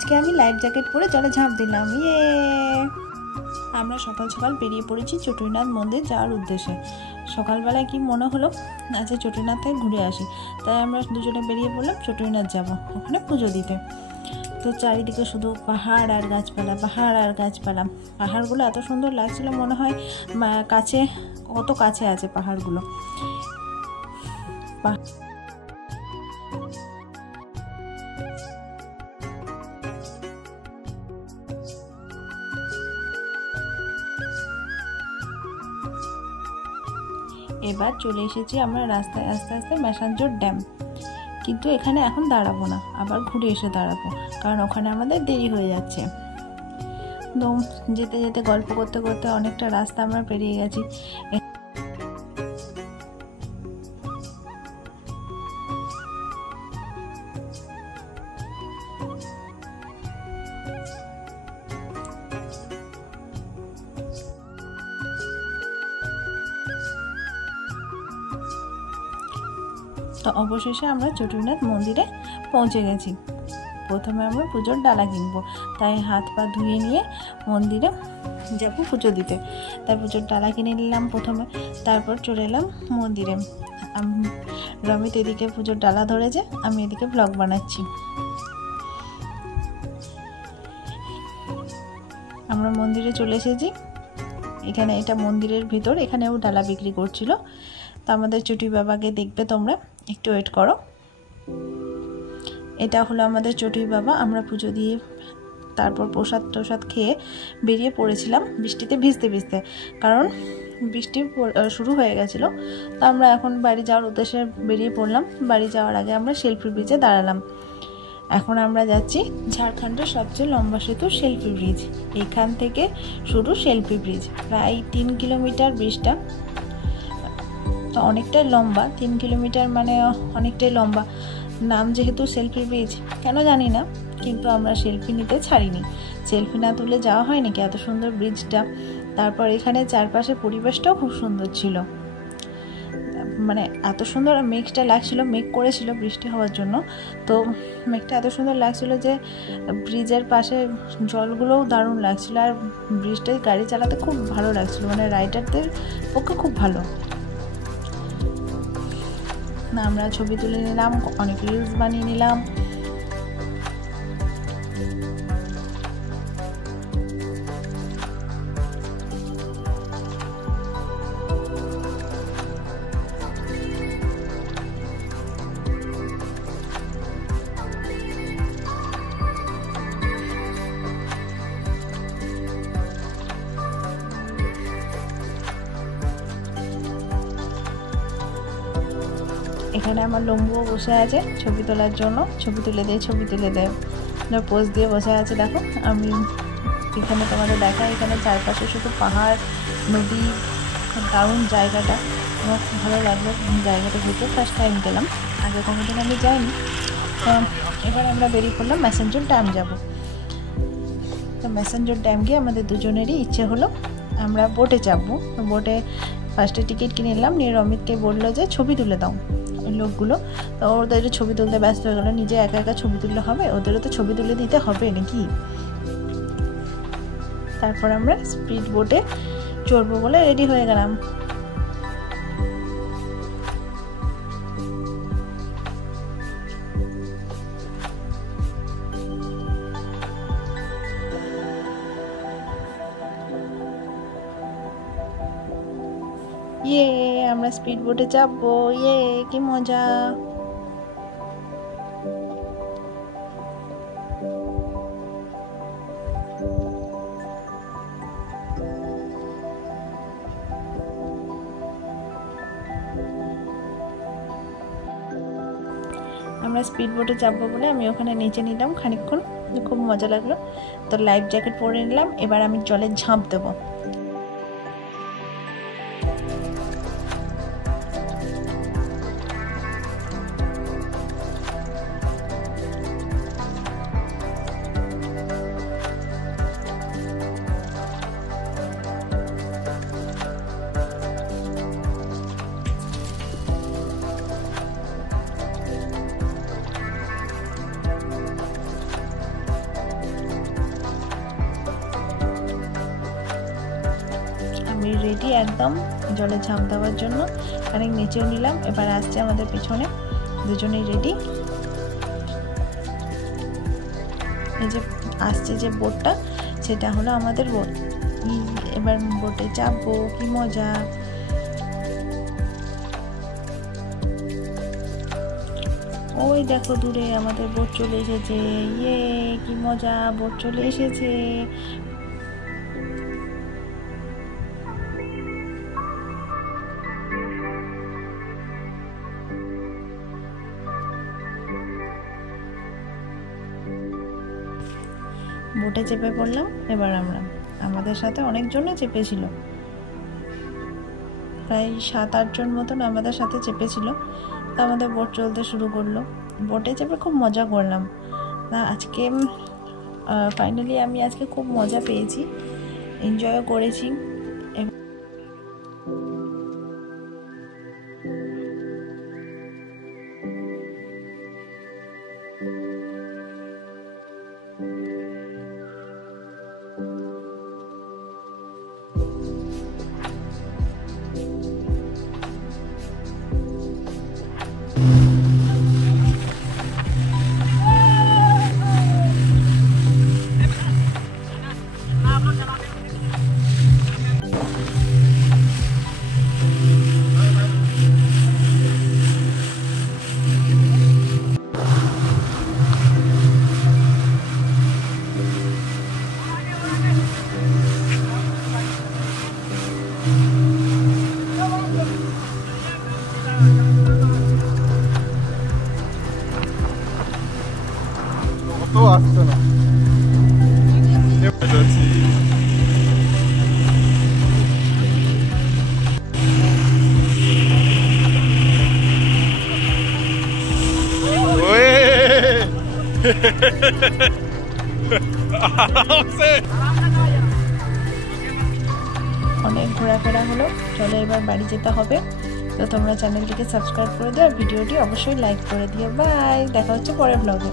আজকে আমি life jacket পরে জলে ঝাঁপ দিলাম। ইয়ে! আমরা সকাল সকাল বেরিয়ে পড়েছি চটুইনাথ মন্দির যাওয়ার উদ্দেশ্যে। সকালবেলায় কি মনে হলো আজকে চটুইনাথ থেকে ঘুরে আসি, তাই আমরা দুজনে বেরিয়ে পড়লাম চটুইনাথ যাব, ওখানে পুজো দিতে। তো চারিদিকে শুধু পাহাড় আর গাছপালা, পাহাড় আর গাছপালা। পাহাড়গুলো এত সুন্দর লাগছিল, মনে হয় কাছে, কত কাছে আছে পাহাড়গুলো। এবার চলে এসেছি আমরা রাস্তায় আস্তে আস্তে ম্যাসাঞ্জোর ড্যাম। কিন্তু এখানে এখন দাঁড়াবো না, আবার ঘুরে এসে দাঁড়াবো, কারণ ওখানে আমাদের দেরি হয়ে যাচ্ছে। তো যেতে যেতে গল্প করতে করতে অনেকটা রাস্তা আমরা পেরিয়ে গেছি। তো অবশেষে আমরা চটুইনাথ মন্দিরে পৌঁছে গেছি। প্রথমে আমরা পুজোর ডালা কিনবো, তাই হাত পা ধুয়ে নিয়ে মন্দিরে যাব পুজো দিতে। তাই পুজোর ডালা কিনে নিলাম প্রথমে, তারপর চলে এলাম মন্দিরে। রমিত এদিকে পুজোর ডালা ধরেছে, আমি এদিকে ব্লগ বানাচ্ছি। আমরা মন্দিরে চলে এসেছি। এখানে এটা মন্দিরের ভিতর, এখানেও ডালা বিক্রি করছিল। তো আমাদের চটুই বাবাকে দেখবে তোমরা, একটু ওয়েট করো। এটা হলো আমাদের চটুই বাবা। আমরা পুজো দিয়ে তারপর প্রসাদ খেয়ে বেরিয়ে পড়েছিলাম বৃষ্টিতে ভিজতে ভিজতে, কারণ বৃষ্টি শুরু হয়ে গেছিল। তো আমরা এখন বাড়ি যাওয়ার উদ্দেশ্যে বেরিয়ে পড়লাম। বাড়ি যাওয়ার আগে আমরা শেলফি ব্রিজে দাঁড়ালাম। এখন আমরা যাচ্ছি ঝাড়খণ্ডের সবচেয়ে লম্বা সেতু শেলফি ব্রিজ। এখান থেকে শুরু শেলফি ব্রিজ, প্রায় 3 কিলোমিটার ব্রিজটা। তো অনেকটাই লম্বা, 3 কিলোমিটার মানে অনেকটাই লম্বা। নাম যেহেতু সেলফি ব্রিজ, কেন জানি না, কিন্তু আমরা সেলফি নিতে ছাড়িনি। সেলফি না তুলে যাওয়া হয় নাকি এত সুন্দর ব্রিজটা। তারপর এখানে চারপাশে পরিবেশটাও খুব সুন্দর ছিল, মানে এত সুন্দর মেঘটা লাগছিল, মেঘ করেছিল বৃষ্টি হওয়ার জন্য। তো মেঘটা এত সুন্দর লাগছিল যে ব্রিজের পাশে জলগুলোও দারুণ লাগছিল, আর ব্রিজটায় গাড়ি চালাতে খুব ভালো লাগছিল, মানে রাইডারদের পক্ষে খুব ভালো। না, আমরা ছবি তুলে নিলাম, অনেক রিলস বানিয়ে নিলাম। এখানে আমার লম্বুও বসে আছে ছবি তোলার জন্য, ছবি তুলে দেয় পোজ দিয়ে বসে আছে। দেখো, আমি এখানে তোমাদের দেখাই, এখানে চারপাশে শুধু পাহাড়, নদী, দারুণ জায়গাটা। আমার খুব ভালো লাগলো জায়গাটা ঘুরতে। ফার্স্ট টাইম গেলাম, আগে কোনোদিন আমি যাইনি। এবার আমরা বেরিয়ে পড়লাম ম্যাসাঞ্জোর ড্যাম যাব। তো ম্যাসাঞ্জোর ড্যাম গিয়ে আমাদের দুজনেরই ইচ্ছে হলো আমরা বোটে চাপবো। বোটে ফার্স্টে টিকিট কিনে নিলাম, নিয়ে রমিতকে বললো যে ছবি তুলে দাও লোকগুলো। তো ওদের ছবি তুলতে ব্যস্ত হয়ে গেলো, নিজে একা একা ছবি তুললে হবে, ওদেরও তো ছবি তুলে দিতে হবে নাকি। তারপর আমরা স্পিড বোটে চড়বো বলে রেডি হয়ে গেলাম। ইয়ে, আমরা স্পিড বোটে চাপবো। ইয়ে, কি মজা। আমরা স্পিড বোটে চাপবো বলে আমি ওখানে নিচে নিলাম খানিকক্ষণ, খুব মজা লাগলো। তো লাইফ জ্যাকেট পরে নিলাম, এবার আমি জলে ঝাঁপ দেবো। রেডি একদম জলে ঝাঁপ দেওয়ার জন্য। খানিক নিচেও নিলাম, এবার আসছে আমাদের পিছনে, দুজনেই রেডি। এই যে আসছে যে বোটটা, সেটা হলো আমাদের বোট। এবার বোটে চাপবো, কি মজা। ওই দেখো দূরে আমাদের বোট চলে এসেছে, ইয়ে কি মজা, বোট চলে এসেছে। বোটে চেপে পড়লাম। এবার আমরা, আমাদের সাথে অনেকজনে চেপেছিল, প্রায় 7-8 জন মতন আমাদের সাথে চেপেছিল। তো আমাদের বোট চলতে শুরু করলো। বোটে চেপে খুব মজা করলাম না আজকে। ফাইনালি আমি আজকে খুব মজা পেয়েছি, এনজয়ও করেছি। তো আসছে না। অনেক ঘোরাফেরা হলো, চলো এবার বাড়ি যেতে হবে। তো তোমরা চ্যানেলটিকে সাবস্ক্রাইব করে দিও আর ভিডিওটি অবশ্যই লাইক করে দিও। বাই, দেখা হচ্ছে পরের ব্লগে।